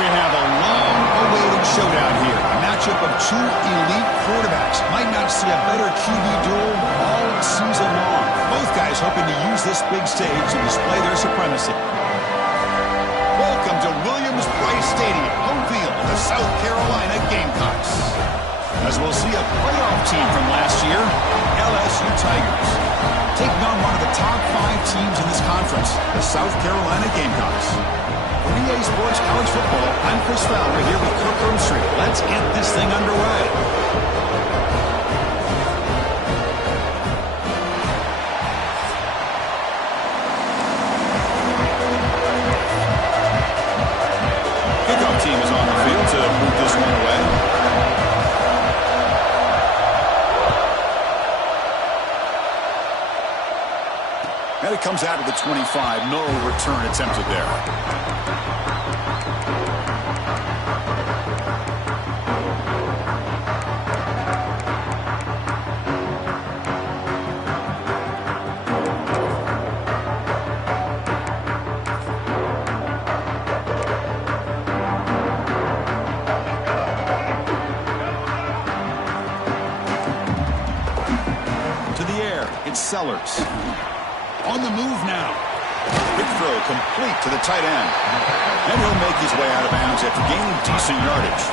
we have a long-awaited showdown here. A matchup of two elite quarterbacks. Might not see a better QB duel all season long. Both guys hoping to use this big stage to display their supremacy. Welcome to Williams-Brice Stadium, home field of the South Carolina Gamecocks. As we'll see a playoff team from last year, LSU Tigers, taking on one of the top 5 teams in this conference, the South Carolina Gamecocks. For EA Sports College Football, I'm Chris Fowler here with Kirk Street. Let's get this thing underway. Kickoff team is on the field to move this one away. And it comes out of the 25. No return attempted there. To the air, it's Sellers. On the move now. Big throw complete to the tight end. And he'll make his way out of bounds after gaining decent yardage.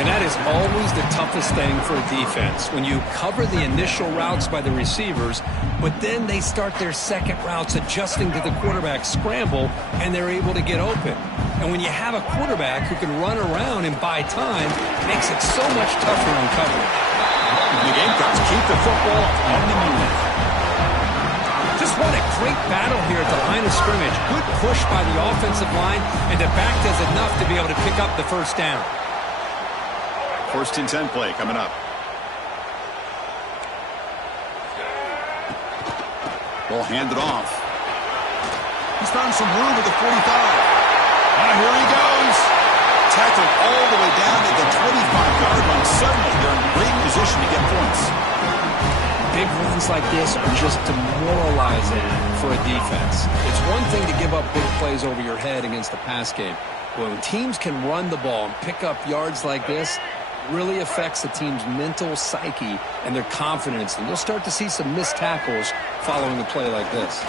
And that is always the toughest thing for a defense. When you cover the initial routes by the receivers, but then they start their second routes adjusting to the quarterback scramble, and they're able to get open. And when you have a quarterback who can run around and buy time, it makes it so much tougher on coverage. The Gamecocks keep the football on the move. Just what a great battle here at the line of scrimmage. Good push by the offensive line, and the back does enough to be able to pick up the first down. First and 10 play coming up. Ball handed off. He's found some room at the 45. Now here he goes. Tackled all the way down at the 25-yard line. Suddenly they're in great position to get points. Big runs like this are just demoralizing for a defense. It's one thing to give up big plays over your head against the pass game. When teams can run the ball and pick up yards like this, it really affects the team's mental psyche and their confidence. And you'll start to see some missed tackles following a play like this.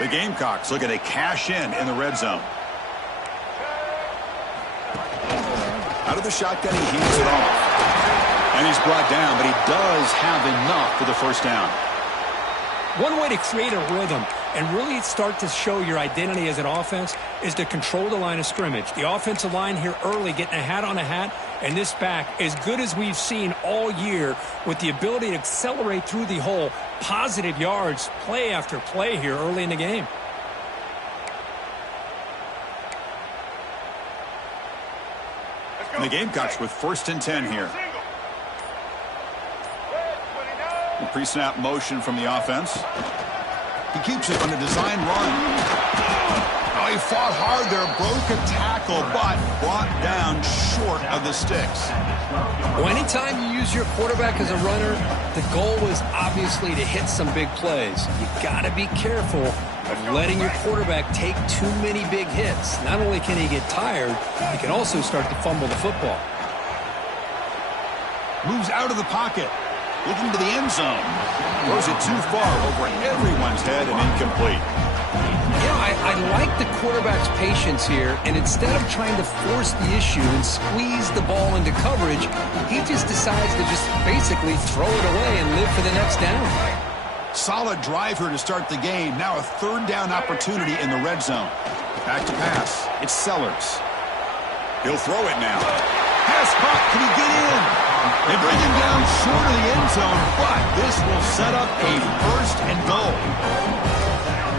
The Gamecocks looking to cash in the red zone. Out of the shotgun, he heaves it off. And he's brought down, but he does have enough for the first down. One way to create a rhythm and really start to show your identity as an offense is to control the line of scrimmage. The offensive line here early getting a hat on a hat, and this back as good as we've seen all year with the ability to accelerate through the hole. Positive yards, play after play here early in the game. And the Gamecocks with first and 10 here. Pre-snap motion from the offense. He keeps it on a design run. Oh, he fought hard there, broke a tackle, but brought down short of the sticks. Well, anytime you use your quarterback as a runner, the goal is obviously to hit some big plays. You got to be careful of letting your quarterback take too many big hits. Not only can he get tired, he can also start to fumble the football. Moves out of the pocket. Looking to the end zone. Throws it too far over everyone's head and incomplete. You know, I like the quarterback's patience here, and instead of trying to force the issue and squeeze the ball into coverage, he just decides to just basically throw it away and live for the next down. Solid drive here to start the game. Now a third down opportunity in the red zone. Back to pass. It's Sellers. He'll throw it now. Pass caught. Can he get in? They bring him down short of the end zone, but this will set up a first and goal.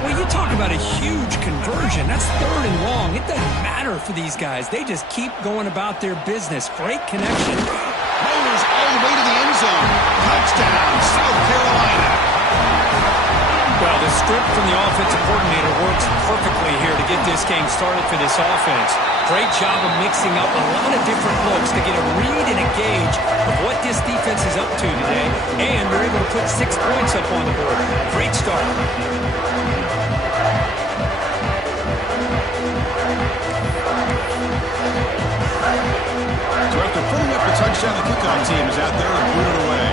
Well, you talk about a huge conversion. That's third and long. It doesn't matter for these guys. They just keep going about their business. Great connection. Motors all the way to the end zone. Touchdown, South Carolina. Well, the script from the offensive coordinator works perfectly here to get this game started for this offense. Great job of mixing up a lot of different looks to get a read and a gauge of what this defense is up to today, and they're able to put 6 points up on the board. Great start. So after putting up a touchdown, the kickoff team is out there and put it away.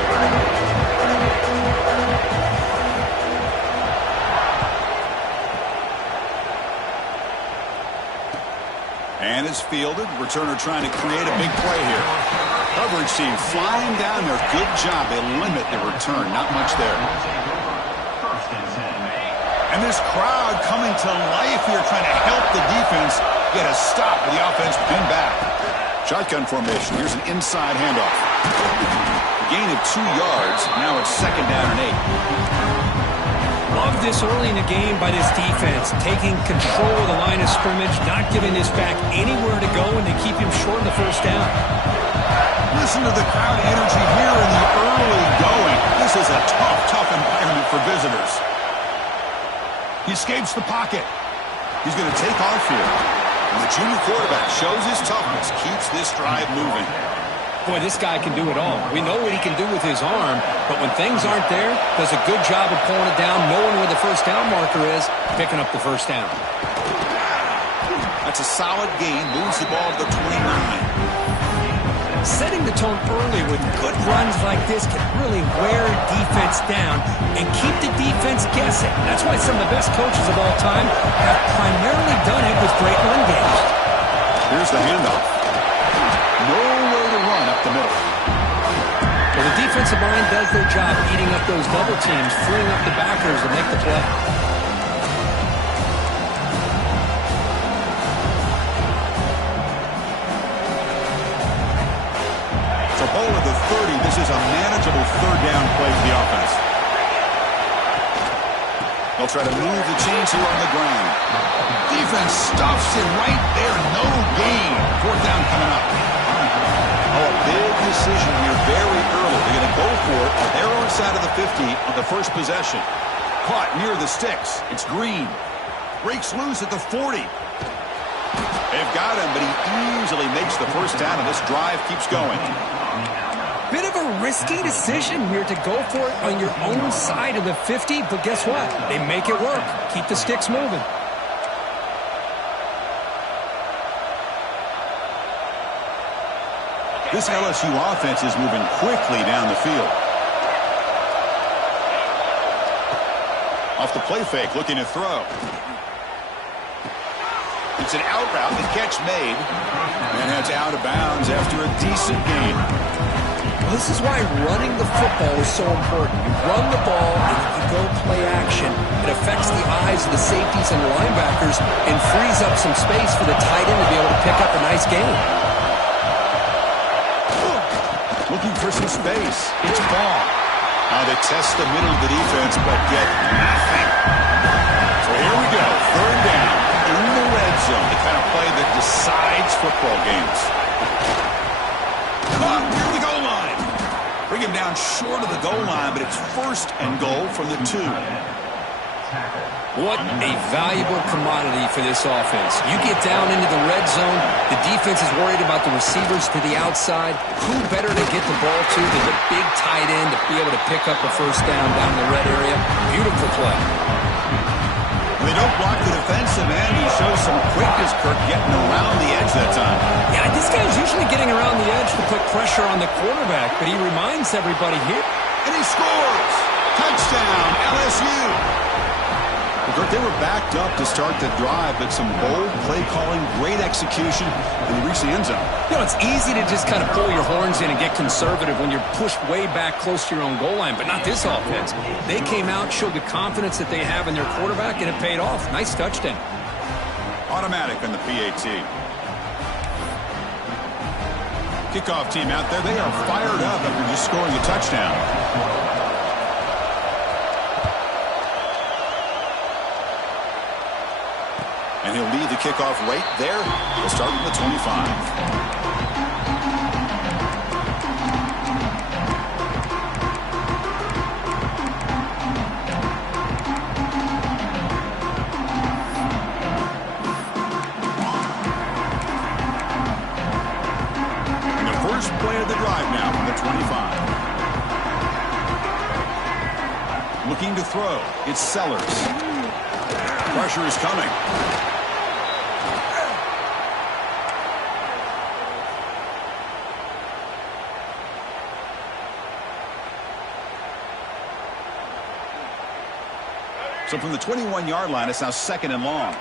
And is fielded. Returner trying to create a big play here. Coverage team flying down there. Good job. They limit the return. Not much there. And this crowd coming to life here trying to help the defense get a stop with the offense pinned back. Shotgun formation. Here's an inside handoff. Gain of 2 yards. Now it's 2nd down and 8. Love this early in the game by this defense, taking control of the line of scrimmage, not giving this back anywhere to go, and they keep him short in the 1st down. Listen to the crowd energy here in the early going. This is a tough environment for visitors. He escapes the pocket. He's going to take off here. And the junior quarterback shows his toughness, keeps this drive moving. Boy, this guy can do it all. We know what he can do with his arm, but when things aren't there, does a good job of pulling it down, knowing where the 1st down marker is, picking up the 1st down. That's a solid gain, moves the ball to the 29. Setting the tone early with good runs like this can really wear defense down and keep the defense guessing. That's why some of the best coaches of all time have primarily done it with great run games. Here's the handoff. Nowhere to run up the middle. Well, the defensive line does their job eating up those double teams, freeing up the backers to make the play. It's a ball of the 30. This is a manageable 3rd down play for the offense. They'll try to move the chains here on the ground. Defense stuffs him right there. No gain. 4th down coming up. Oh, a big decision here very early. They're going to go for it on their own side of the 50 on the 1st possession. Caught near the sticks. It's Green. Breaks loose at the 40. They've got him, but he easily makes the 1st down, and this drive keeps going. Bit of a risky decision here to go for it on your own side of the 50, but guess what? They make it work. Keep the sticks moving. This LSU offense is moving quickly down the field. Off the play fake, looking to throw. It's an out route, the catch made. And that's out of bounds after a decent gain. Well, this is why running the football is so important. You run the ball, and if you go play action, it affects the eyes of the safeties and the linebackers and frees up some space for the tight end to be able to pick up a nice gain. Looking for some space. It's ball. Now they test the middle of the defense, but get nothing. So here we go. 3rd down in the red zone. The kind of play that decides football games. Caught near the goal line. Bring him down short of the goal line, but it's 1st and goal from the 2. What a valuable commodity for this offense. You get down into the red zone, the defense is worried about the receivers to the outside. Who better to get the ball to than the big tight end to be able to pick up a 1st down down in the red area? Beautiful play. They don't block the defensive end. He shows some quickness, Kirk, getting around the edge that time. Yeah, this guy's usually getting around the edge to put pressure on the quarterback, but he reminds everybody here. And he scores! Touchdown, LSU! Kirk, they were backed up to start the drive, but some bold play calling, great execution, and they reached the end zone. You know, it's easy to just kind of pull your horns in and get conservative when you're pushed way back close to your own goal line, but not this offense. They came out, showed the confidence that they have in their quarterback, and it paid off. Nice touchdown. Automatic on the PAT. Kickoff team out there, they are fired up after just scoring a touchdown. And he'll lead the kickoff right there. He'll start with the 25. play of the drive now from the 25. Looking to throw. It's Sellers. Pressure is coming. So from the 21-yard line, it's now 2nd and long.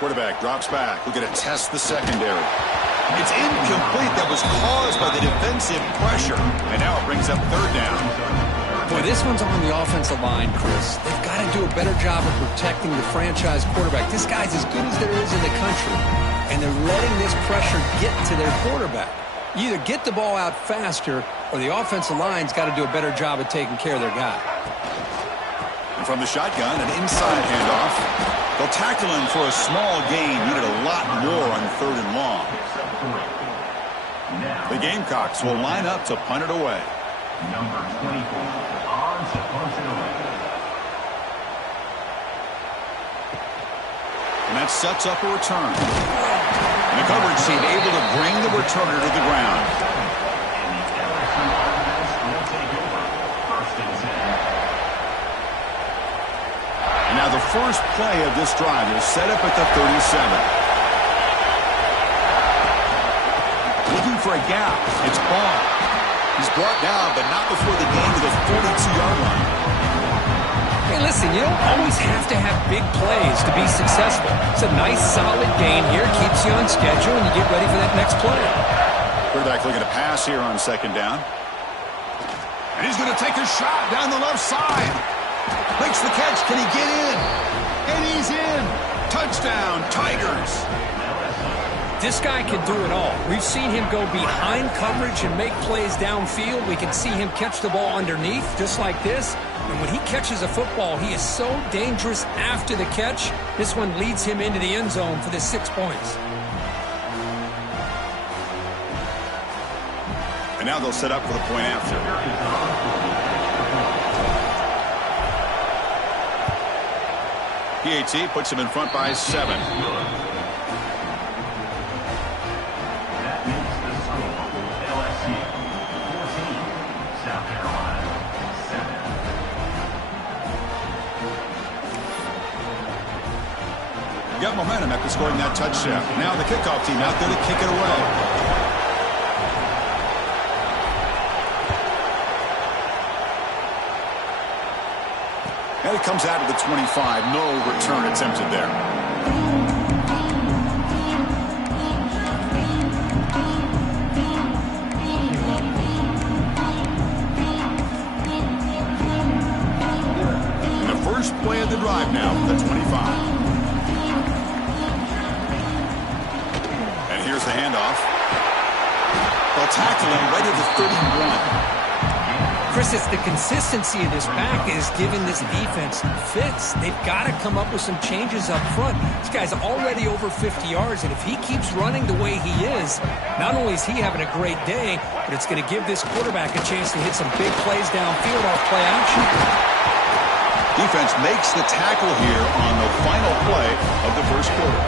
Quarterback drops back. We're going to test the secondary. It's incomplete. That was caused by the defensive pressure. And now it brings up 3rd down. Boy, this one's on the offensive line, Chris. They've got to do a better job of protecting the franchise quarterback. This guy's as good as there is in the country. And they're letting this pressure get to their quarterback. You either get the ball out faster or the offensive line's got to do a better job of taking care of their guy. And from the shotgun, an inside handoff. They'll tackle him for a small gain. Needed a lot more on 3rd and long. The Gamecocks will line up to punt it away. Number 24 on to punt it away. And that sets up a return. And the coverage team able to bring the returner to the ground. And the LSU offense will take over. 1st and 10. And now the first play of this drive is set up at the 37. Looking for a gap. It's Ball. He's brought down, but not before the gain to the 42-yard line. Hey, listen, you don't always have to have big plays to be successful. It's a nice, solid gain here. Keeps you on schedule, and you get ready for that next play. Quarterback looking to pass here on 2nd down. And he's going to take a shot down the left side. Makes the catch. Can he get in? And he's in. Touchdown, Tigers. This guy can do it all. We've seen him go behind coverage and make plays downfield. We can see him catch the ball underneath, just like this. And when he catches a football, he is so dangerous after the catch. This one leads him into the end zone for the 6 points. And now they'll set up for the point after. PAT puts him in front by 7. Got momentum after scoring that touchdown. Now the kickoff team out there to kick it away. And it comes out of the 25. No return attempted there. And the first play of the drive now, the 25. Here's the handoff. They'll tackle him right at the 31. Chris, it's the consistency of this back that is giving this defense fits. They've got to come up with some changes up front. This guy's already over 50 yards, and if he keeps running the way he is, not only is he having a great day, but it's going to give this quarterback a chance to hit some big plays downfield off play action. Defense makes the tackle here on the final play of the first quarter.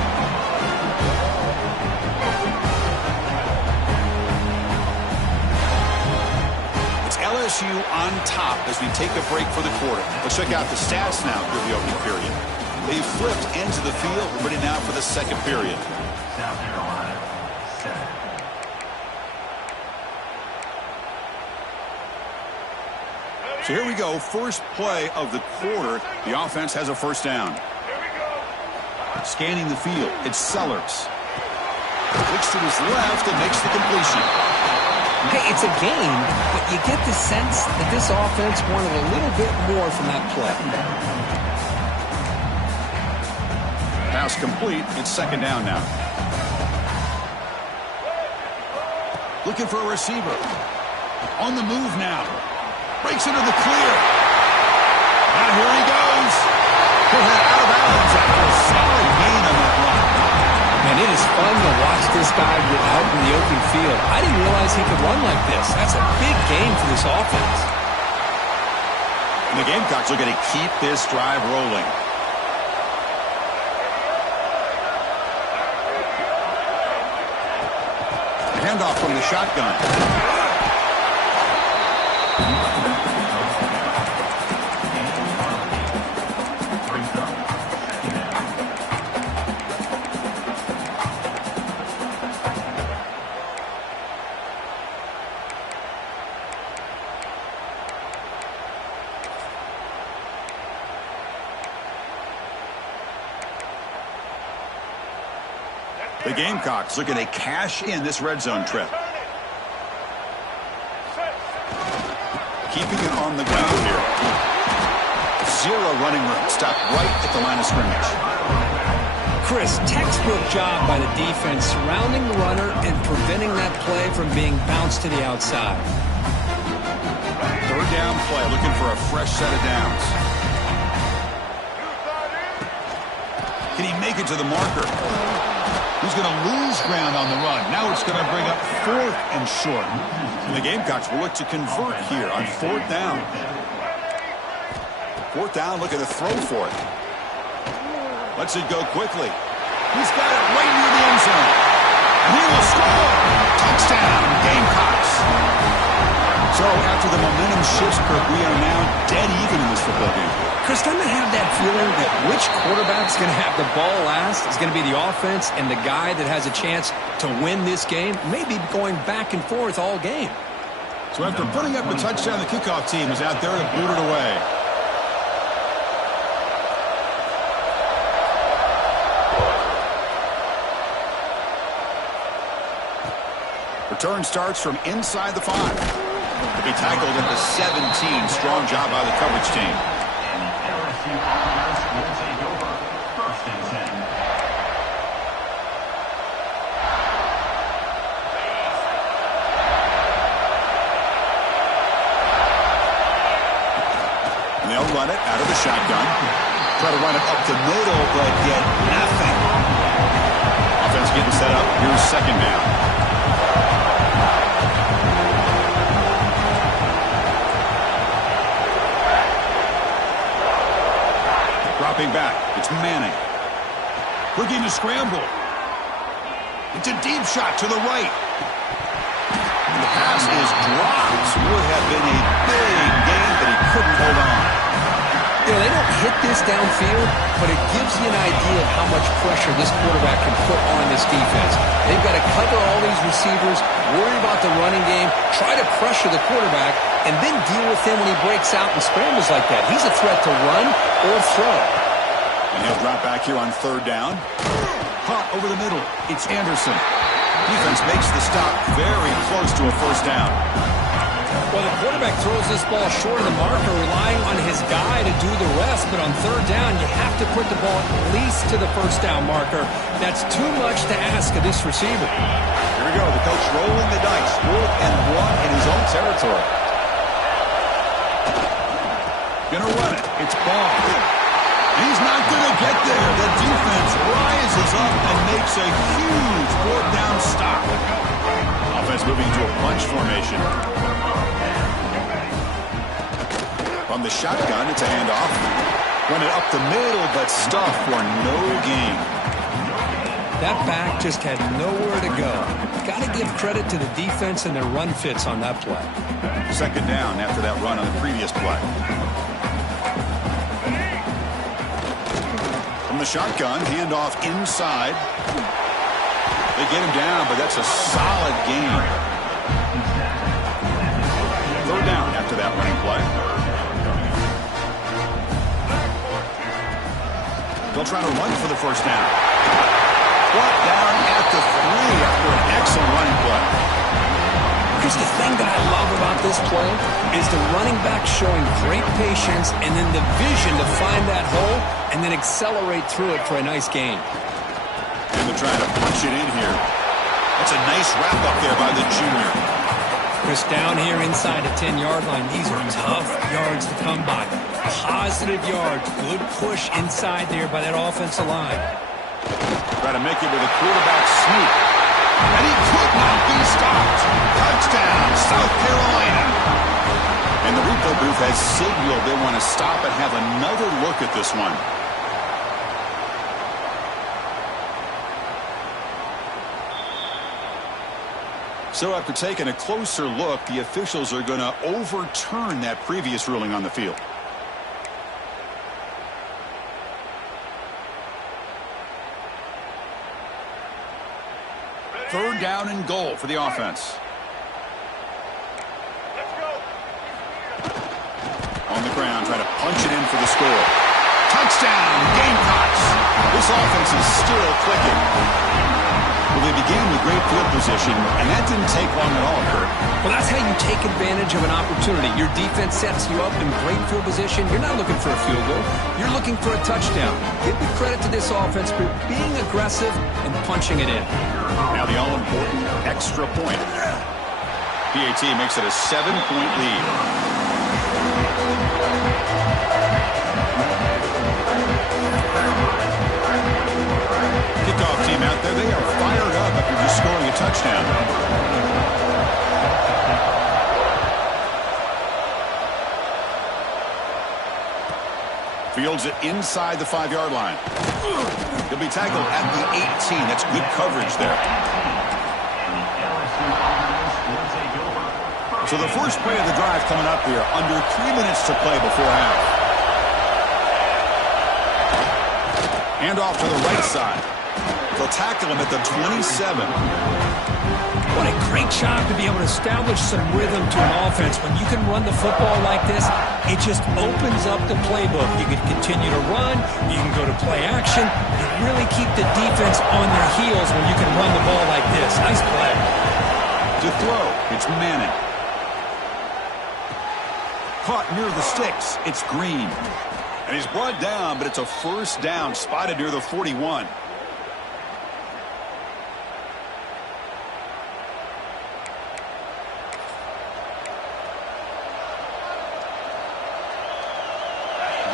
LSU on top as we take a break for the quarter. Let's check out the stats now through the opening period. They flipped into the field, ready now for the second period. South Carolina, 7. So here we go. First play of the quarter. The offense has a first down. Scanning the field. It's Sellers. Looks to his left and makes the completion. Hey, it's a game, but you get the sense that this offense wanted a little bit more from that play. Pass complete. It's 2nd down now. Looking for a receiver. On the move now. Breaks into the clear. Now here he goes. He'll head out of bounds after a solid gain on that run. Man, it is fun to watch this guy get out in the open field. I didn't realize he could run like this. That's a big game for this offense. And the Gamecocks are going to keep this drive rolling. handoff from the shotgun. The Gamecocks looking to cash in this red zone trip. Keeping it on the ground here. Zero running room. Stop right at the line of scrimmage. Chris, textbook job by the defense surrounding the runner and preventing that play from being bounced to the outside. Third down play, looking for a fresh set of downs. Can he make it to the marker? He's going to lose ground on the run. Now it's going to bring up 4th and short. And the Gamecocks will look to convert here on 4th down. 4th down, looking to throw for it. Lets it go quickly. He's got it right near the end zone. And he will score. Touchdown, Gamecocks. So after the momentum shifts, Kirk, we are now dead even in this football game. Chris, don't I have that feeling that which quarterback's going to have the ball last is going to be the offense, and the guy that has a chance to win this game may be going back and forth all game. So after putting up a touchdown, the kickoff team is out there to boot it away. Return starts from inside the 5. To be tackled at the 17. Strong job by the coverage team. LSU offense will take over. 1st and 10. And they'll run it out of the shotgun. Try to run it up the middle, but get nothing. Offense getting set up. Here's 2nd down. Dropping back. It's Manning. Looking to scramble. It's a deep shot to the right. And the pass is dropped. Would have been a big gain, but he couldn't hold on. Yeah, they don't hit this downfield, but it gives you an idea of how much pressure this quarterback can put on this defense. They've got to cover all these receivers, worry about the running game, try to pressure the quarterback, and then deal with him when he breaks out and scrambles like that. He's a threat to run or throw. And he'll drop back here on 3rd down. Hot over the middle. It's Anderson. Defense makes the stop very close to a 1st down. Well, the quarterback throws this ball short of the marker, relying on his guy to do the rest. But on 3rd down, you have to put the ball at least to the 1st down marker. That's too much to ask of this receiver. Here we go. The coach rolling the dice. 4th and 1 in his own territory. Gonna run it. It's Ball. He's not gonna get there. The defense rises up and makes a huge 4th down stop. Offense moving to a bunch formation. From the shotgun, it's a handoff. Run it up the middle, but stuffed for no gain. That back just had nowhere to go. Got to give credit to the defense and their run fits on that play. 2nd down after that run on the previous play. From the shotgun, handoff inside. They get him down, but that's a solid gain. 3rd down after that running play. They'll try to run for the 1st down. Brought down at the 3 after an excellent running play. Because the thing that I love about this play is the running back showing great patience and then the vision to find that hole and then accelerate through it for a nice gain. And they're trying to punch it in here. That's a nice wrap up there by the junior. Chris, down here inside the 10-yard line, these are tough yards to come by. Positive yards, good push inside there by that offensive line. Try to make it with a quarterback sneak. And he could not be stopped. Touchdown, South Carolina. And the replay booth has signaled they want to stop and have another look at this one. So after taking a closer look, the officials are going to overturn that previous ruling on the field. Third down and goal for the offense. On the ground, trying to punch it in for the score. Touchdown, Gamecocks. This offense is still clicking. Well, they began with great field position, and that didn't take long at all, Kurt. Well, that's how you take advantage of an opportunity. Your defense sets you up in great field position. You're not looking for a field goal. You're looking for a touchdown. Give the credit to this offense for being aggressive and punching it in. Now the all-important extra point. PAT makes it a 7-point lead. Kickoff team out there, they are fired up after just scoring a touchdown. Fields it inside the 5-yard line. He'll be tackled at the 18. That's good coverage there. So the first play of the drive coming up here, under 3 minutes to play before half. Hand off to the right side. They'll tackle him at the 27. What a great job to be able to establish some rhythm to an offense. When you can run the football like this, it just opens up the playbook. You can continue to run. You can go to play action. You really keep the defense on their heels when you can run the ball like this. Nice play. To throw, it's Manning. Caught near the sticks, it's Green. And he's brought down, but it's a first down, spotted near the 41.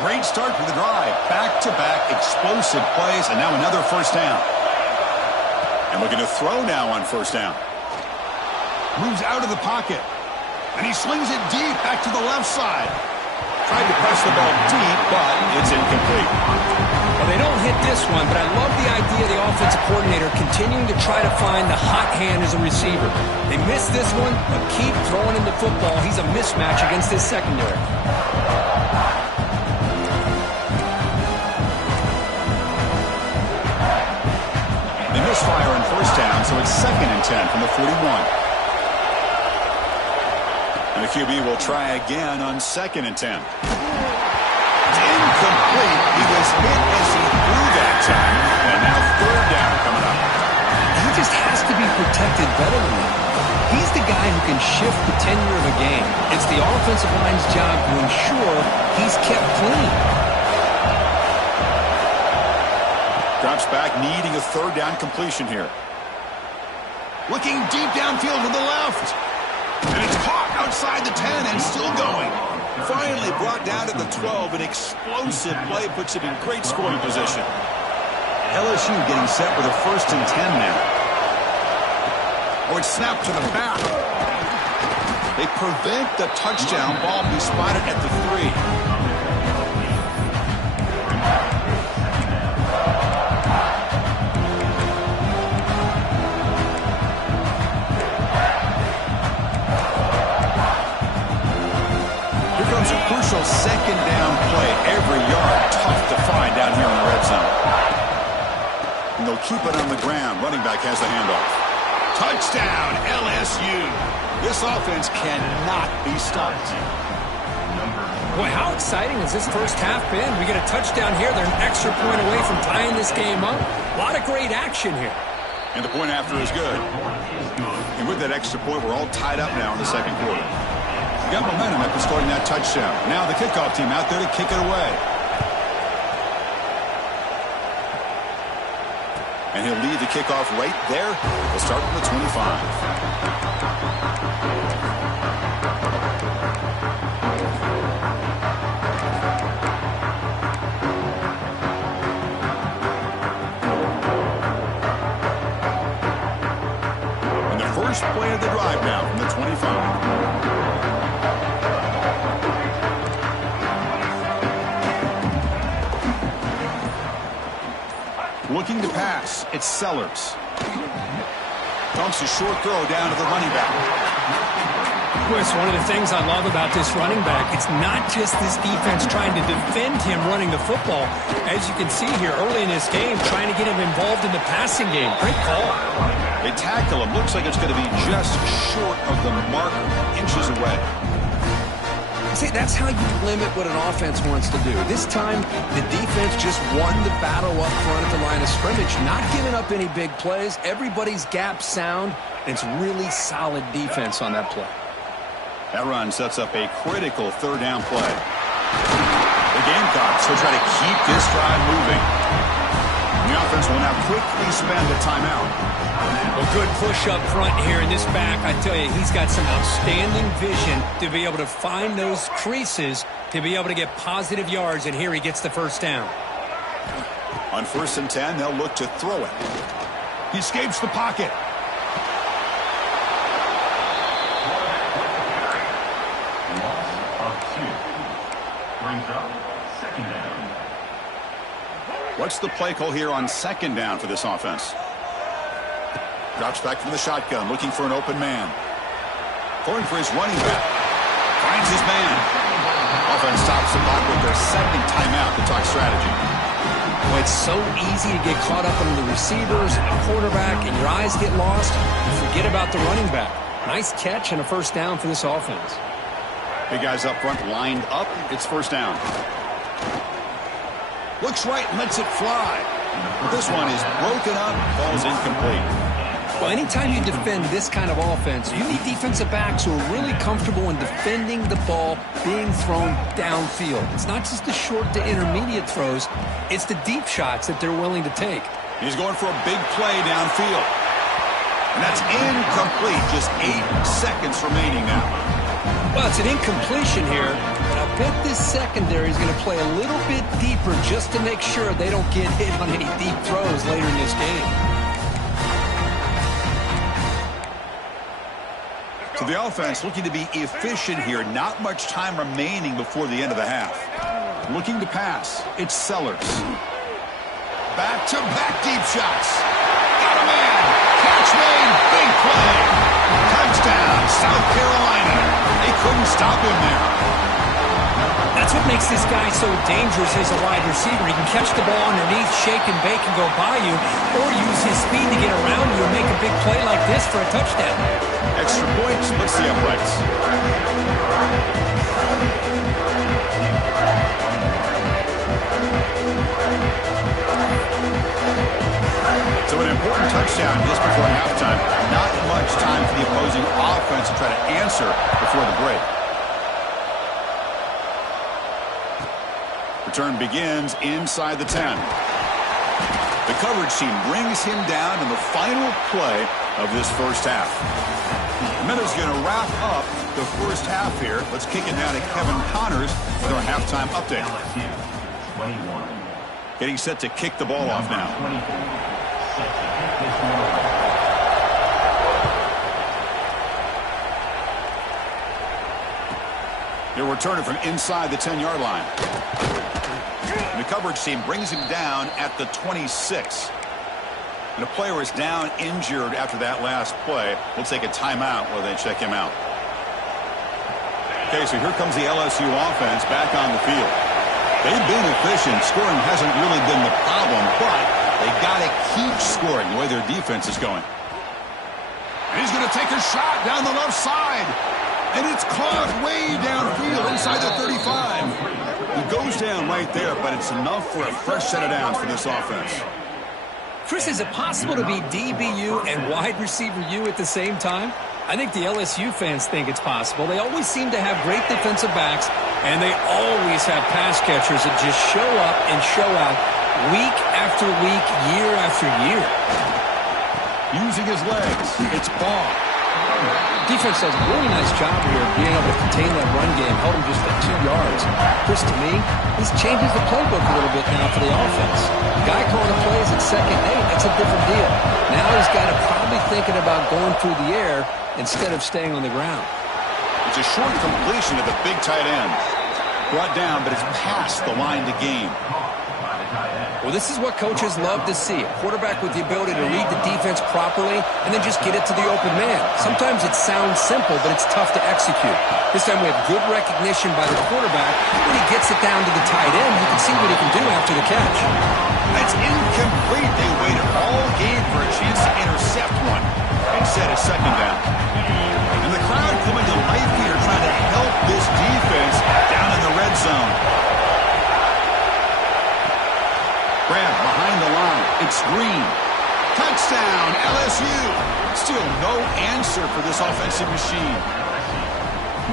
Great start for the drive. Back-to-back explosive plays, and now another first down. And looking to throw now on first down. Moves out of the pocket. And he slings it deep back to the left side. Tried to press the ball deep, but it's incomplete. Well, they don't hit this one, but I love the idea of the offensive coordinator continuing to try to find the hot hand as a receiver. They missed this one, but keep throwing him the football. He's a mismatch against this secondary. They misfire on first down, so it's 2nd and 10 from the 41. And the QB will try again on 2nd and 10. It's incomplete. He was hit as he threw that time. And now third down coming up. He just has to be protected better than that. He's the guy who can shift the tenure of a game. It's the offensive line's job to ensure he's kept clean. Drops back, needing a third down completion here. Looking deep downfield to the left. And it's caught outside the 10 and still going. Finally brought down at the 12. An explosive play puts him in great scoring position. LSU getting set with a 1st and 10 now. Oh, it's snapped to the back. They prevent the touchdown. Ball be spotted at the 3. A crucial 2nd down play. Every yard tough to find down here in the red zone. And they'll keep it on the ground. Running back has the handoff. Touchdown, LSU. This offense cannot be stopped. Boy, how exciting has this first half been? We get a touchdown here. They're an extra point away from tying this game up. A lot of great action here. And the point after is good. And with that extra point, we're all tied up now in the second quarter. Got momentum after scoring that touchdown. Now the kickoff team out there to kick it away. And he'll lead the kickoff right there. We'll start from the 25. And the first play of the drive now from the 25. Looking to pass. It's Sellers. Dumps a short throw down to the running back. Chris, one of the things I love about this running back, it's not just this defense trying to defend him running the football. As you can see here early in this game, trying to get him involved in the passing game. Great call. They tackle him. Looks like it's going to be just short of the marker, inches away. See, that's how you limit what an offense wants to do. This time, the defense just won the battle up front at the line of scrimmage, not giving up any big plays. Everybody's gap sound. It's really solid defense on that play. That run sets up a critical third down play. The Gamecocks will try to keep this drive moving. The offense will now quickly spend a timeout. Well, good push up front here in this back. I tell you, he's got some outstanding vision to be able to find those creases to be able to get positive yards, and here he gets the first down. On 1st and 10, they'll look to throw it. He escapes the pocket. Brings up 2nd down. What's the play call here on 2nd down for this offense? Drops back from the shotgun, looking for an open man. Going for his running back. Finds his man. Offense stops the clock with their 2nd timeout to talk strategy. Well, it's so easy to get caught up on the receivers and the quarterback, and your eyes get lost. You forget about the running back. Nice catch and a first down for this offense. Big guys up front lined up. It's 1st down. Looks right and lets it fly. But this one is broken up, falls incomplete. Well, anytime you defend this kind of offense, you need defensive backs who are really comfortable in defending the ball being thrown downfield. It's not just the short to intermediate throws. It's the deep shots that they're willing to take. He's going for a big play downfield. And that's incomplete. Just 8 seconds remaining now. Well, it's an incompletion here, and I bet this secondary is going to play a little bit deeper just to make sure they don't get hit on any deep throws later in this game. So the offense looking to be efficient here. Not much time remaining before the end of the half. Looking to pass. It's Sellers. Back-to-back deep shots. Got a man. Catch made. Big play. Touchdown, South Carolina. They couldn't stop him there. That's what makes this guy so dangerous as a wide receiver. He can catch the ball underneath, shake and bake and go by you, or use his speed to get around you and make a big play like this for a touchdown. Extra point splits the uprights. So an important touchdown just before halftime. Not much time for the opposing offense to try to answer before the break. Return begins inside the 10. The coverage team brings him down in the final play of this first half. Meadows going to wrap up the first half here. Let's kick it down to Kevin Connors with our halftime update. 21. Getting set to kick the ball off now. 24. Set to kick this one off. They'll return it from inside the 10-yard line. And the coverage team brings him down at the 26. And a player is down injured after that last play. We'll take a timeout while they check him out. Okay, so here comes the LSU offense back on the field. They've been efficient. Scoring hasn't really been the problem, but they got to keep scoring the way their defense is going. And he's going to take a shot down the left side. And it's caught way downfield inside the 35. He goes down right there, but it's enough for a fresh set of downs for this offense. Chris, is it possible to be DBU and wide receiver U at the same time? I think the LSU fans think it's possible. They always seem to have great defensive backs, and they always have pass catchers that just show up and show out week after week, year after year. Using his legs, it's Ball. Defense does a really nice job here of being able to contain that run game, held him just at 2 yards. Chris, to me, this changes the playbook a little bit now for the offense. The guy calling the plays at 2nd and 8, that's a different deal. Now he's got to probably thinking about going through the air instead of staying on the ground. It's a short completion to the big tight end. Brought down, but it's past the line to gain. By the tight end. Well, this is what coaches love to see. A quarterback with the ability to read the defense properly and then just get it to the open man. Sometimes it sounds simple, but it's tough to execute. This time we have good recognition by the quarterback. When he gets it down to the tight end, you can see what he can do after the catch. That's incomplete. They waited all game for a chance to intercept one. Instead, it's second down. And the crowd coming to life here trying to help this defense down in the red zone. Grab behind the line. It's Green. Touchdown, LSU. Still no answer for this offensive machine.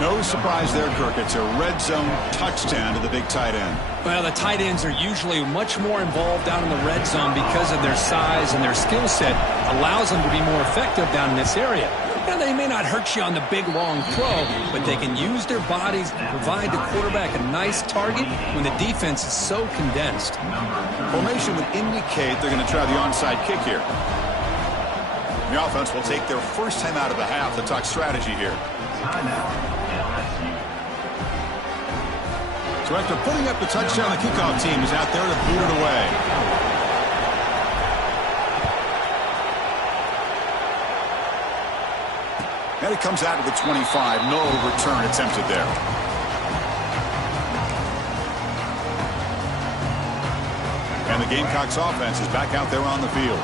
No surprise there, Kirk. It's a red zone touchdown to the big tight end. Well, the tight ends are usually much more involved down in the red zone because of their size and their skill set allows them to be more effective down in this area. Now, they may not hurt you on the big, long throw, but they can use their bodies and provide the quarterback a nice target when the defense is so condensed. Formation would indicate they're going to try the onside kick here. The offense will take their first time out of the half to talk strategy here. So after putting up the touchdown, the kickoff team is out there to boot it away. And it comes out to the 25. No return attempted there. And the Gamecocks offense is back out there on the field.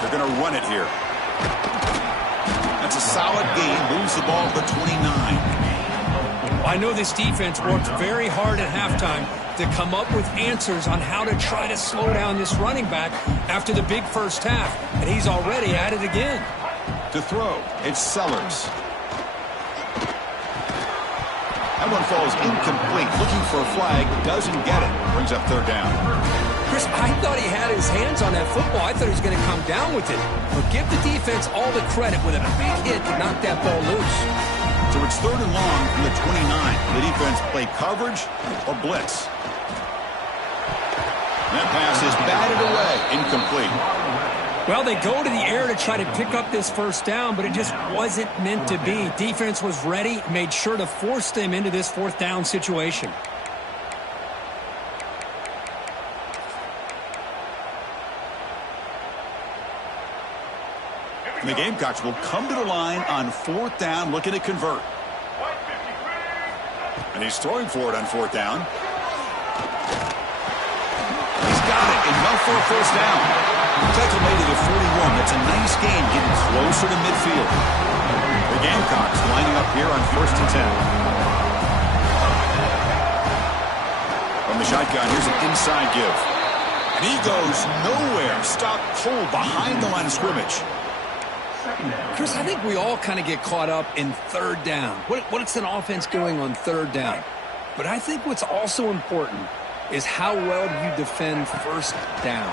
They're going to run it here. That's a solid gain. Moves the ball to the 29. I know this defense worked very hard at halftime to come up with answers on how to try to slow down this running back after the big first half, and he's already at it again. To throw, it's Sellers. That one falls incomplete. Looking for a flag, doesn't get it. Brings up third down. Chris, I thought he had his hands on that football. I thought he was going to come down with it. But give the defense all the credit with a big hit to knock that ball loose. So it's third and long from the 29. The defense play coverage or blitz. That pass is batted away. Incomplete. Well, they go to the air to try to pick up this first down, but it just wasn't meant to be. Defense was ready, made sure to force them into this fourth down situation. And the Gamecocks will come to the line on fourth down, looking to convert. And he's throwing for it on fourth down. He's got it, enough for a first down. Tackle made it at 41. That's a nice gain, getting closer to midfield. The Gamecocks lining up here on first and 10. From the shotgun, here's an inside give. And he goes nowhere. Stop cold behind the line of scrimmage. Chris, I think we all kind of get caught up in third down. What's an offense doing on third down? But I think what's also important is how well do you defend first down.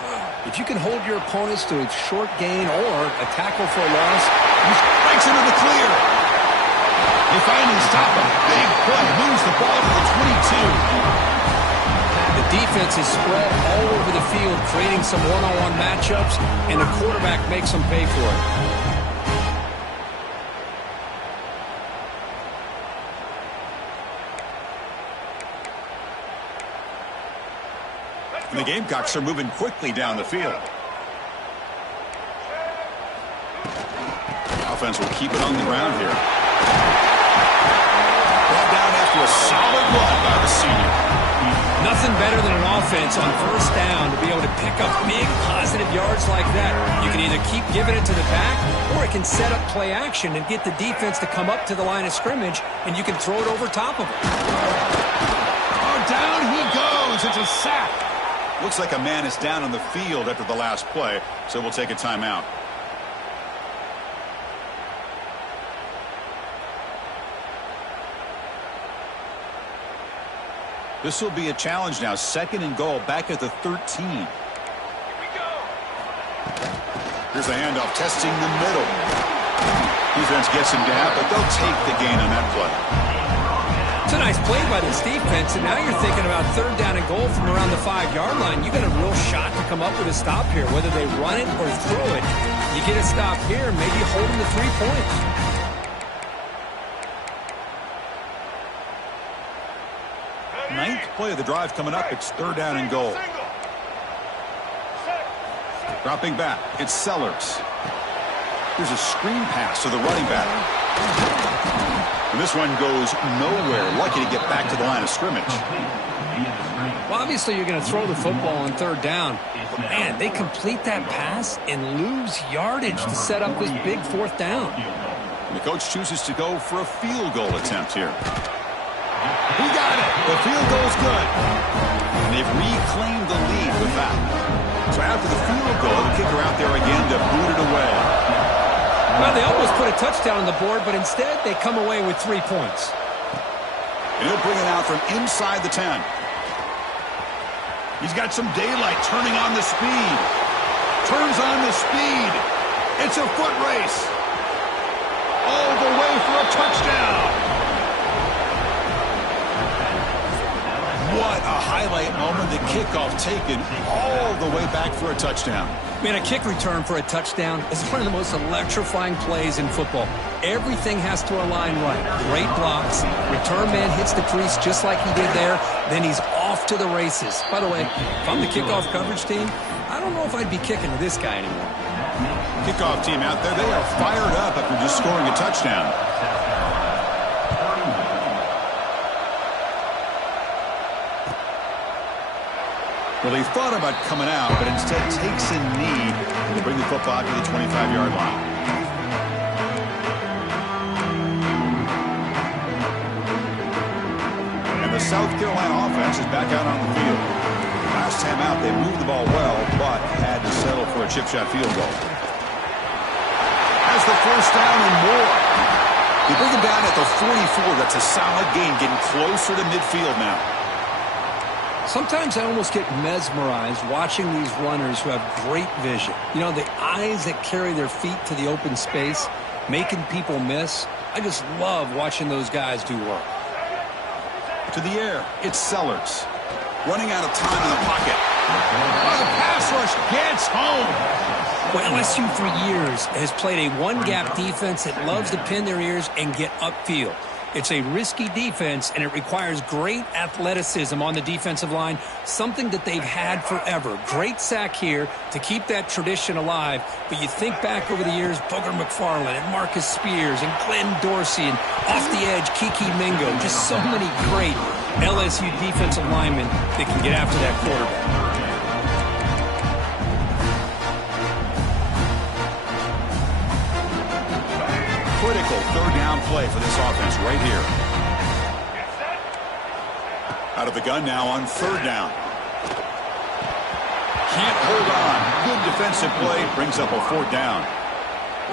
If you can hold your opponents to a short gain or a tackle for a loss, he breaks into the clear. They finally stop a big play. Moves the ball to the 22. The defense is spread all over the field, creating some one-on-one matchups, and the quarterback makes them pay for it. And the Gamecocks are moving quickly down the field. Offense will keep it on the ground here. Brought down after a solid run by the senior. Nothing better than an offense on first down to be able to pick up big positive yards like that. You can either keep giving it to the back, or it can set up play action and get the defense to come up to the line of scrimmage, and you can throw it over top of it. Oh, down he goes. It's a sack. Looks like a man is down on the field after the last play, so we'll take a timeout. This will be a challenge now. Second and goal back at the 13. Here we go. Here's the handoff, testing the middle. Defense gets him down, but they'll take the gain on that play. It's a nice play by this defense, and now you're thinking about third down and goal from around the 5-yard line. You got a real shot to come up with a stop here, whether they run it or throw it. You get a stop here, maybe hold them to 3 points. Ninth play of the drive coming up. It's 3rd down and goal. Dropping back. It's Sellers. Here's a screen pass to the running back. And this one goes nowhere. Lucky to get back to the line of scrimmage. Well, obviously you're going to throw the football on 3rd down. But man, they complete that pass and lose yardage to set up this big 4th down. And the coach chooses to go for a field goal attempt here. He got it. The field goal's good. And they've reclaimed the lead with that. So after the field goal, the kicker out there again to boot it away. Well, they almost put a touchdown on the board, but instead they come away with 3 points. And he'll bring it out from inside the 10. He's got some daylight turning on the speed. Turns on the speed. It's a foot race. All the way for a touchdown. What a highlight moment. The kickoff taken all the way back for a touchdown. Man, a kick return for a touchdown is one of the most electrifying plays in football. Everything has to align right. Great blocks. Return man hits the crease just like he did there. Then he's off to the races. By the way, if I'm the kickoff coverage team, I don't know if I'd be kicking to this guy anymore. Kickoff team out there, they are fired up after just scoring a touchdown. Well, he thought about coming out, but instead takes a knee to bring the football to the 25-yard line. And the South Carolina offense is back out on the field. Last time out, they moved the ball well, but had to settle for a chip shot field goal. Has the 1st down and more. They bring him down at the 44. That's a solid gain, getting closer to midfield now. Sometimes I almost get mesmerized watching these runners who have great vision. You know, the eyes that carry their feet to the open space, making people miss. I just love watching those guys do work. To the air, it's Sellers. Running out of time in the pocket. Oh, the pass rush gets home. Well, LSU for years has played a one-gap defense that loves to pin their ears and get upfield. It's a risky defense, and it requires great athleticism on the defensive line, something that they've had forever. Great sack here to keep that tradition alive. But you think back over the years, Booger McFarland and Marcus Spears and Glenn Dorsey and off the edge, Kiki Mingo. Just so many great LSU defensive linemen that can get after that quarterback. Critical 3rd down play for this offense right here. Out of the gun now on 3rd down. Can't hold on. Good defensive play. Brings up a 4th down.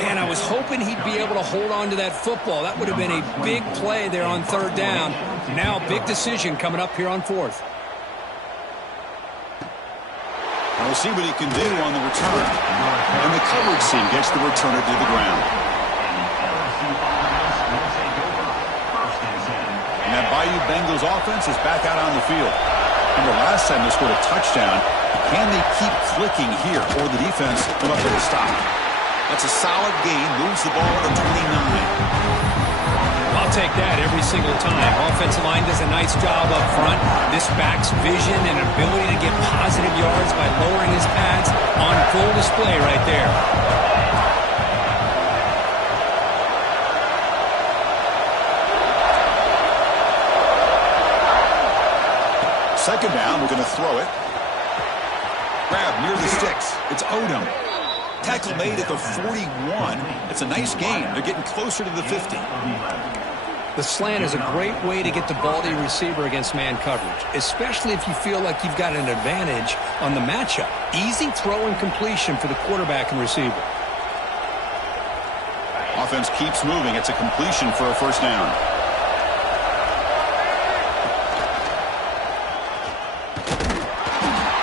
Man, I was hoping he'd be able to hold on to that football. That would have been a big play there on 3rd down. Now big decision coming up here on 4th. And we'll see what he can do on the return. And the coverage team gets the returner to the ground. And that Bayou Bengals offense is back out on the field. Remember, last time they scored a touchdown. Can they keep clicking here, or the defense come up with a stop? That's a solid gain. Moves the ball to 29. I'll take that every single time. Offensive line does a nice job up front. This back's vision and ability to get positive yards by lowering his pads on full display right there. 2nd down, we're going to throw it. Grab near the sticks. It's Odom. Tackle made at the 41. It's a nice gain. They're getting closer to the 50. The slant is a great way to get the ball to your receiver against man coverage, especially if you feel like you've got an advantage on the matchup. Easy throw and completion for the quarterback and receiver. Offense keeps moving. It's a completion for a 1st down.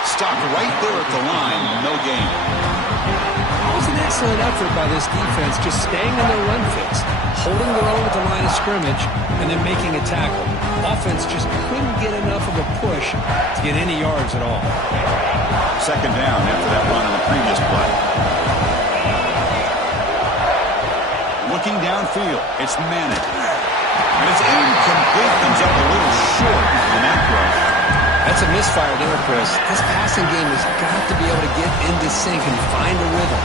Stopped right there at the line. No gain. It was an excellent effort by this defense, just staying in their run fix, holding their own at the line of scrimmage, and then making a tackle. Offense just couldn't get enough of a push to get any yards at all. 2nd down after that run on the previous play. Looking downfield, it's Manning. And it's incomplete, comes up a little short on that throw. That's a misfire there, Chris. This passing game has got to be able to get into sync and find a rhythm.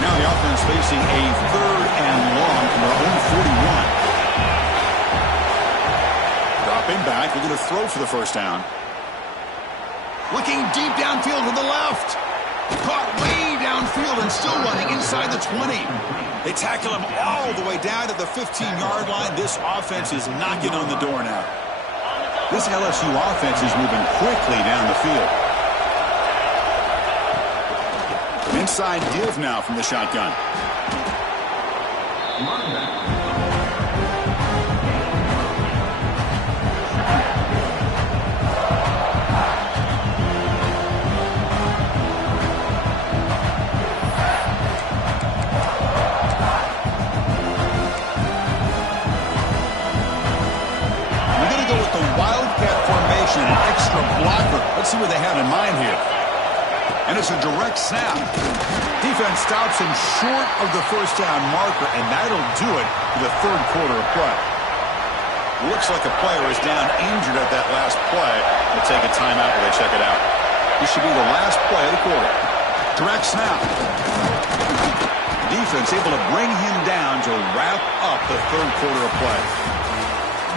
Now the offense facing a 3rd and long from their own 41. Dropping back, looking to throw for the first down. Looking deep downfield to the left. Caught way downfield and still running inside the 20. They tackle him all the way down to the 15-yard line. This offense is knocking on the door now. This LSU offense is moving quickly down the field. Inside give now from the shotgun. An extra blocker. Let's see what they have in mind here. And it's a direct snap. Defense stops him short of the first down marker, and that'll do it for the 3rd quarter of play. Looks like a player is down injured at that last play. They'll take a timeout while they check it out. This should be the last play of the quarter. Direct snap. Defense able to bring him down to wrap up the 3rd quarter of play.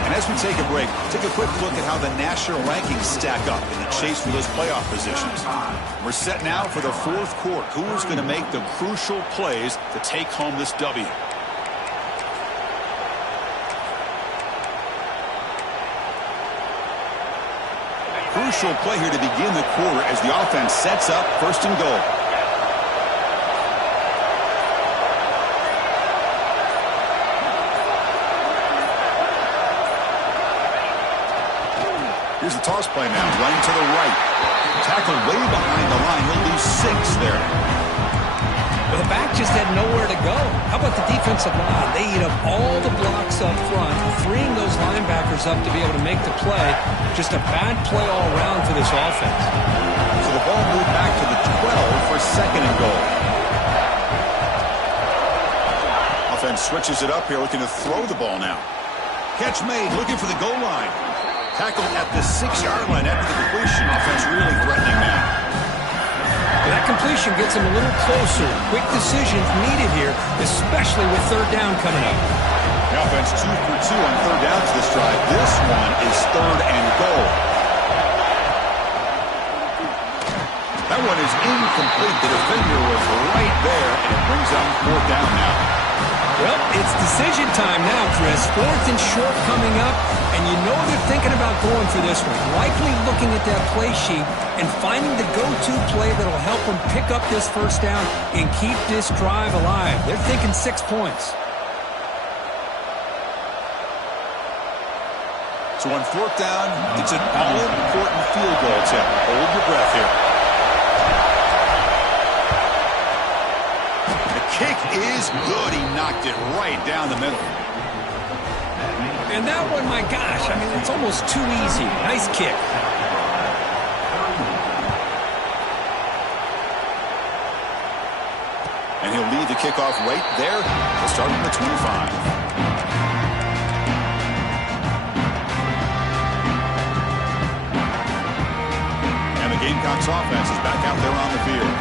And as we take a break, take a quick look at how the national rankings stack up in the chase for those playoff positions. We're set now for the 4th quarter. Who's going to make the crucial plays to take home this W? Crucial play here to begin the quarter as the offense sets up 1st and goal. Here's the toss play now, running to the right. Tackled way behind the line. He'll lose 6 there. Well, the back just had nowhere to go. How about the defensive line? They eat up all the blocks up front, freeing those linebackers up to be able to make the play. Just a bad play all around for this offense. So the ball moved back to the 12 for 2nd and goal. Offense switches it up here, looking to throw the ball now. Catch made, looking for the goal line. Tackled at the 6-yard line after the completion. Offense really threatening now. That completion gets him a little closer. Quick decisions needed here, especially with 3rd down coming up. The offense 2 for 2 on 3rd downs this drive. This one is 3rd and goal. That one is incomplete. The defender was right there, and it brings up 4th down now. Well, it's decision time now, Chris. 4th and short coming up, and you know they're thinking about going for this one. Likely looking at that play sheet and finding the go-to play that'll help them pick up this 1st down and keep this drive alive. They're thinking 6 points. So on 4th down, it's an all-important field goal attempt. Hold your breath here. Kick is good. He knocked it right down the middle. And that one, my gosh, I mean, it's almost too easy. Nice kick. And he'll lead the kickoff right there. He'll start from the 25. And the Gamecocks offense is back out there on the field.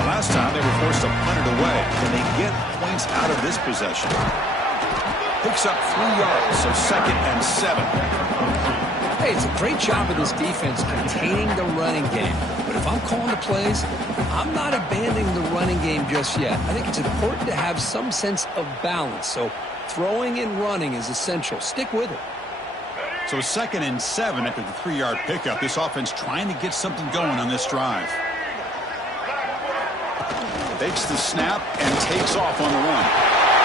Last time they were forced to punt it away. Can they get points out of this possession? Picks up 3 yards, so 2nd and 7. Hey, it's a great job of this defense containing the running game. But if I'm calling the plays, I'm not abandoning the running game just yet. I think it's important to have some sense of balance. So throwing and running is essential. Stick with it. So 2nd and 7 after the 3-yard pickup. This offense trying to get something going on this drive. Takes the snap and takes off on the run.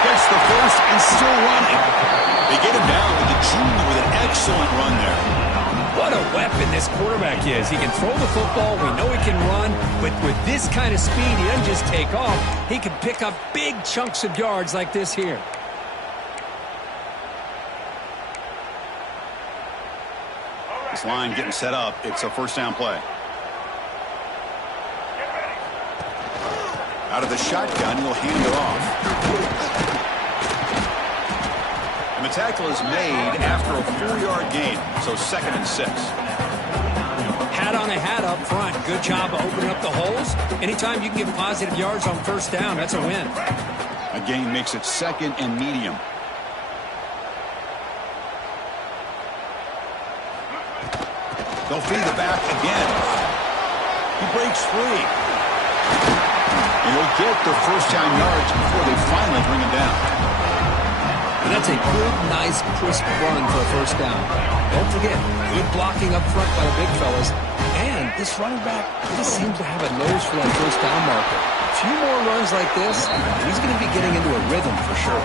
Gets the first and still running. They get him down with the junior with an excellent run there. What a weapon this quarterback is. He can throw the football. We know he can run. But with this kind of speed, he doesn't just take off. He can pick up big chunks of yards like this here. This line getting set up. It's a 1st down play. Out of the shotgun, he'll hand it off. And The tackle is made after a 4-yard gain, so 2nd and 6. Hat on a hat up front. Good job of opening up the holes. Anytime you can get positive yards on first down, that's a win. A gain makes it 2nd and medium. They'll feed it back again. He breaks free. And he'll get the first down yards before they finally bring him down. And that's a good, nice, crisp run for a first down. Don't forget, good blocking up front by the big fellas. And this running back just seems to have a nose for that first down marker. A few more runs like this, and he's going to be getting into a rhythm for sure.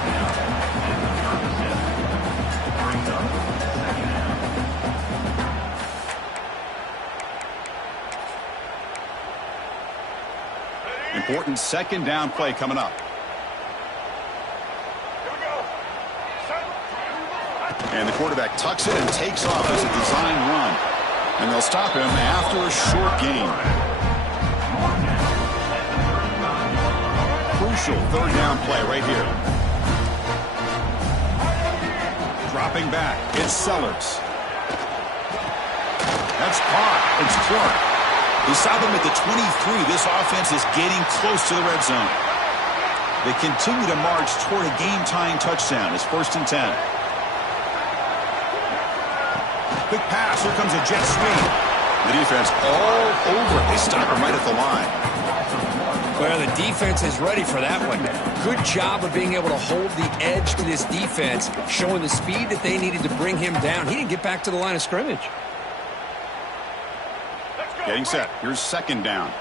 Important 2nd down play coming up. And the quarterback tucks it and takes off as a design run. And they'll stop him after a short gain. Crucial 3rd down play right here. Dropping back. It's Sellers. That's caught. It's Clark. They stop him at the 23. This offense is getting close to the red zone. They continue to march toward a game-tying touchdown. It's 1st and 10. Quick pass. Here comes a jet sweep. The defense all over. They stop him right at the line. Well, the defense is ready for that one. Good job of being able to hold the edge to this defense, showing the speed that they needed to bring him down. He didn't get back to the line of scrimmage. Getting set. Here's 2nd down.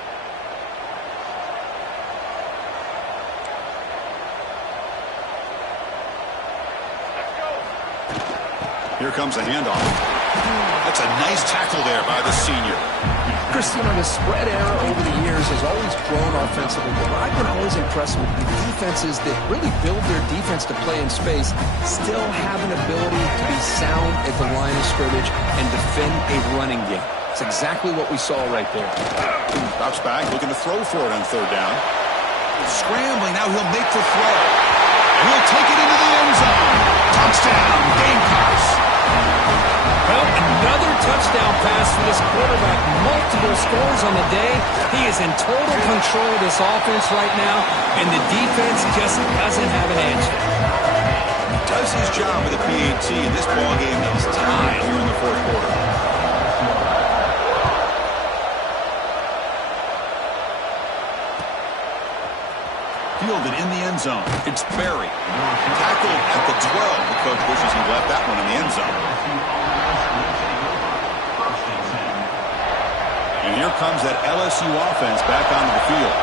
Here comes a handoff. That's a nice tackle there by the senior. Chris, the spread era over the years has always grown offensively, but I've been always impressed with the defenses that really build their defense to play in space, still have an ability to be sound at the line of scrimmage and defend a running game. It's exactly what we saw right there. Drops back, looking to throw for it on 3rd down. Scrambling, now he'll make the throw. And he'll take it into the end zone. Touchdown, Gamecocks. Well, another touchdown pass for this quarterback. Multiple scores on the day. He is in total control of this offense right now, and the defense just doesn't have an answer. He does his job with the PAT, and this ballgame is tied here in the 4th quarter. Fielded in the end zone. It's Berry. Tackled at the 12. The coach wishes he left that one in the end zone. And here comes that LSU offense back onto the field.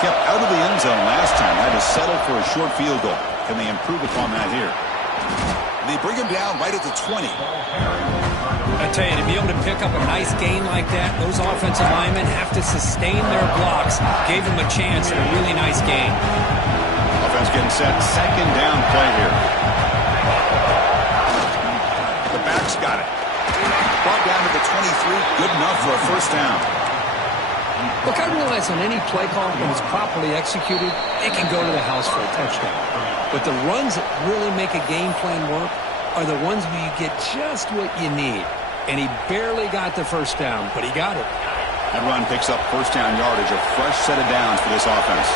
Kept out of the end zone last time. Had to settle for a short field goal. Can they improve upon that here? They bring him down right at the 20. I tell you, to be able to pick up a nice gain like that, those offensive linemen have to sustain their blocks. Gave him a chance at a really nice gain. Offense getting set. 2nd down play here. The back's got it. Brought down to the 23. Good enough for a 1st down. Look, I realize on any play call, when it's properly executed, it can go to the house for a touchdown. But the runs that really make a game plan work are the ones where you get just what you need. And he barely got the 1st down, but he got it. That run picks up 1st down yardage, a fresh set of downs for this offense.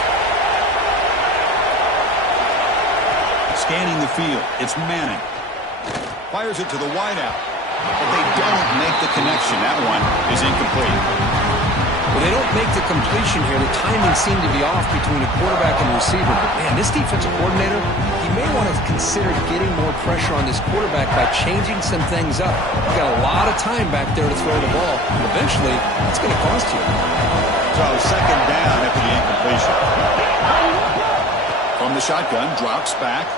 Scanning the field, it's Manning. Fires it to the wideout, but they don't make the connection. That one is incomplete. Well, they don't make the completion here. The timing seemed to be off between a quarterback and receiver. But, man, this defensive coordinator, he may want to consider getting more pressure on this quarterback by changing some things up. You've got a lot of time back there to throw the ball. Eventually, it's going to cost you. So 2nd down after the incompletion. From the shotgun, drops back.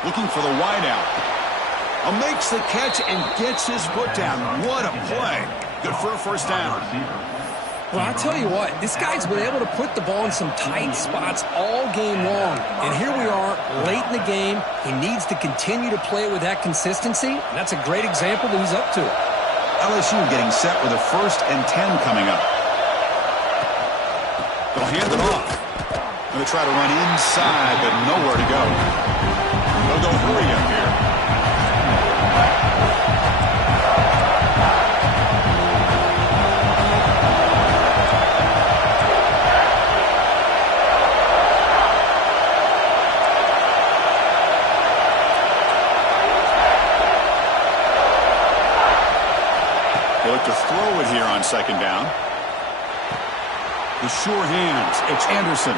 Looking for the wideout. Makes the catch and gets his foot down. What a play. Good for a 1st down. Well, I tell you what, this guy's been able to put the ball in some tight spots all game long. And here we are, late in the game. He needs to continue to play with that consistency. And that's a great example that he's up to it. LSU getting set with a 1st and 10 coming up. They'll hand it off. Going to try to run inside, but nowhere to go. They'll go look to throw it here on second down. The sure hands. It's Anderson.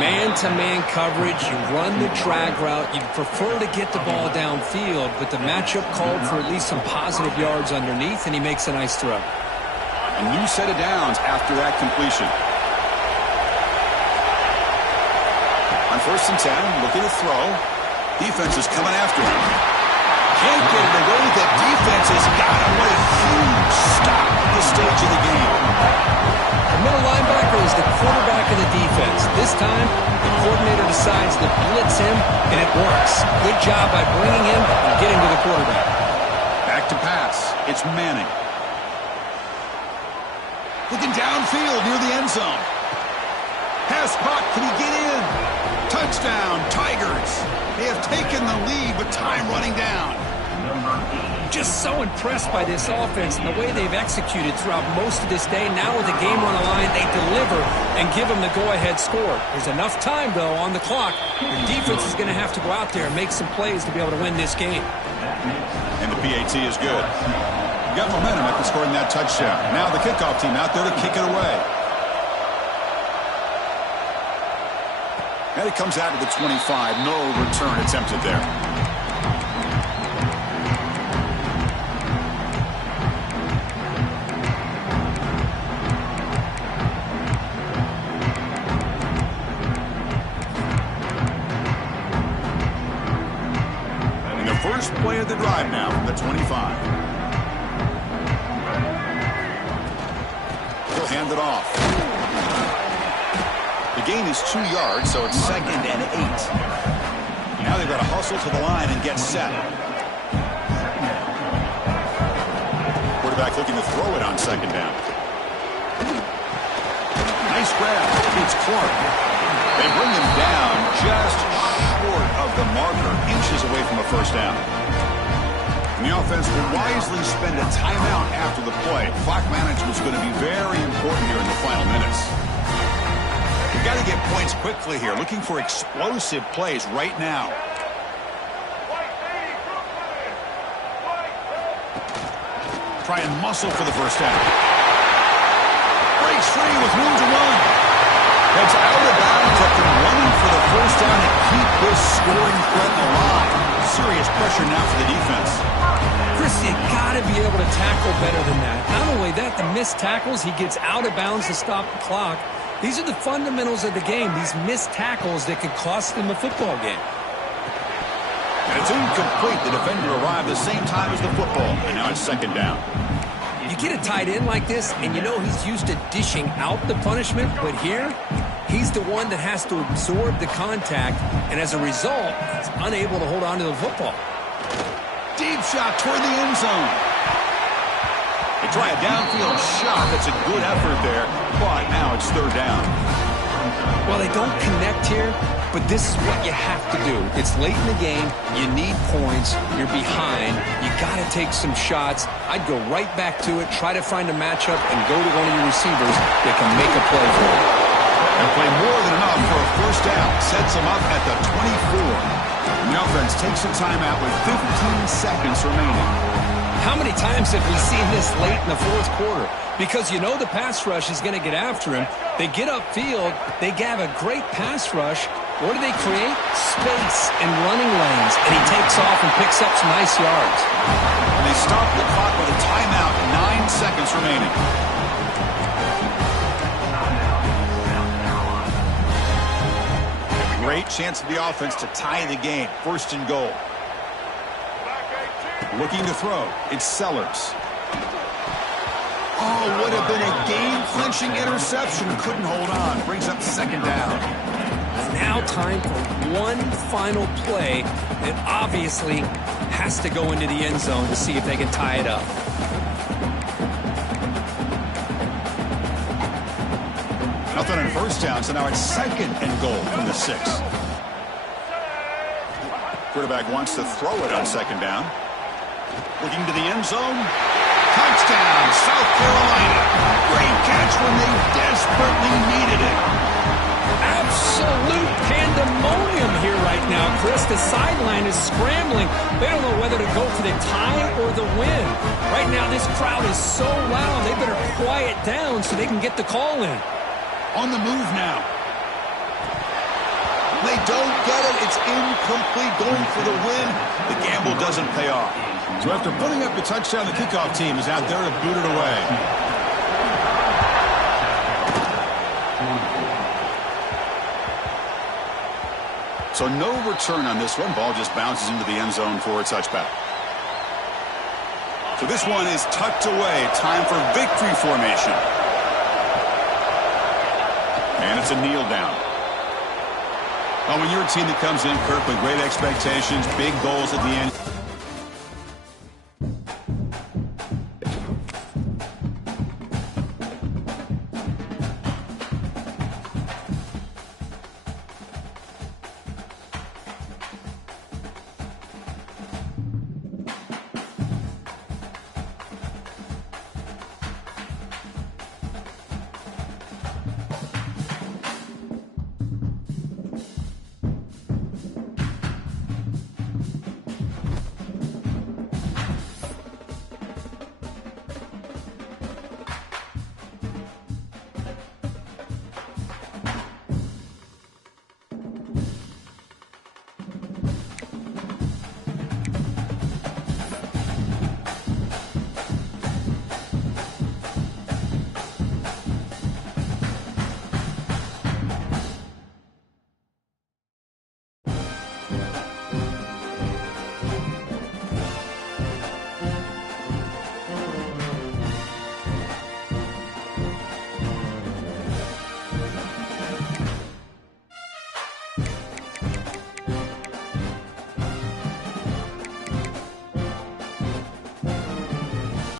Man-to-man coverage, you run the drag route. You'd prefer to get the ball downfield, but the matchup called for at least some positive yards underneath, and he makes a nice throw. A new set of downs after that completion. On 1st and 10, looking to throw. Defense is coming after him. Can't get it away. The defense has got him. What a huge stop at this stage of the game. The middle linebacker is the quarterback of the defense. This time, the coordinator decides to blitz him, and it works. Good job by bringing him and getting to the quarterback. Back to pass. It's Manning. Looking downfield near the end zone. Pass caught. Can he get in? Touchdown, Tigers. They have taken the lead with time running down. Just so impressed by this offense and the way they've executed throughout most of this day. Now with the game on the line, they deliver and give them the go-ahead score. There's enough time, though, on the clock. Your defense is going to have to go out there and make some plays to be able to win this game. And the PAT is good. You got momentum after scoring that touchdown. Now the kickoff team out there to kick it away. And it comes out to the 25. No return attempted there. And the first play of the drive now from the 25. He'll hand it off. The gain is 2 yards, so it's 2nd and 8. Now they've got to hustle to the line and get set. Quarterback looking to throw it on 2nd down. Nice grab. It's Clark. They bring him down just short of the marker, inches away from a 1st down. And the offense will wisely spend a timeout after the play. Clock management is going to be very important here in the final minutes. We've got to get points quickly here. Looking for explosive plays right now. Try and muscle for the 1st down. Breaks free with room to run. Heads out of bounds after running for the 1st down and keep this scoring threat alive. Serious pressure now for the defense. Chris, you got to be able to tackle better than that. Not only that, the missed tackles, he gets out of bounds to stop the clock. These are the fundamentals of the game, these missed tackles that could cost them a football game. And it's incomplete. The defender arrived the same time as the football, and now it's 2nd down. You get a tight end like this, and you know he's used to dishing out the punishment, but here, he's the one that has to absorb the contact, and as a result, he's unable to hold on to the football. Deep shot toward the end zone. They try a downfield shot. That's a good effort there, but now it's 3rd down. Well, they don't connect here, but this is what you have to do. It's late in the game. You need points. You're behind. You got to take some shots. I'd go right back to it, try to find a matchup, and go to one of your receivers that can make a play for you. And play more than enough for a 1st down. Sets them up at the 24. And the offense takes a timeout with 15 seconds remaining. How many times have we seen this late in the 4th quarter? Because you know the pass rush is going to get after him. They get upfield. They have a great pass rush. What do they create? Space and running lanes. And he takes off and picks up some nice yards. And they stop the clock with a timeout. 9 seconds remaining. A great chance of the offense to tie the game. 1st and goal. Looking to throw. It's Sellers. Oh, would have been a game-clinching interception. Couldn't hold on. Brings up 2nd down. Now time for one final play that obviously has to go into the end zone to see if they can tie it up. Nothing on 1st down, so now it's 2nd and goal from the 6. Quarterback wants to throw it on 2nd down. Looking to the end zone. Touchdown, South Carolina. Great catch when they desperately needed it. Absolute pandemonium here right now, Chris. The sideline is scrambling. They don't know whether to go for the tie or the win. Right now, this crowd is so loud, they better quiet down so they can get the call in. On the move now. They don't get it. It's incomplete. Going for the win. The gamble doesn't pay off. So after putting up the touchdown, the kickoff team is out there to boot it away. So no return on this one. Ball just bounces into the end zone for a touchback. So this one is tucked away. Time for victory formation. And it's a kneel down. Oh, when you're a team that comes in, Kirk, with great expectations, big goals at the end.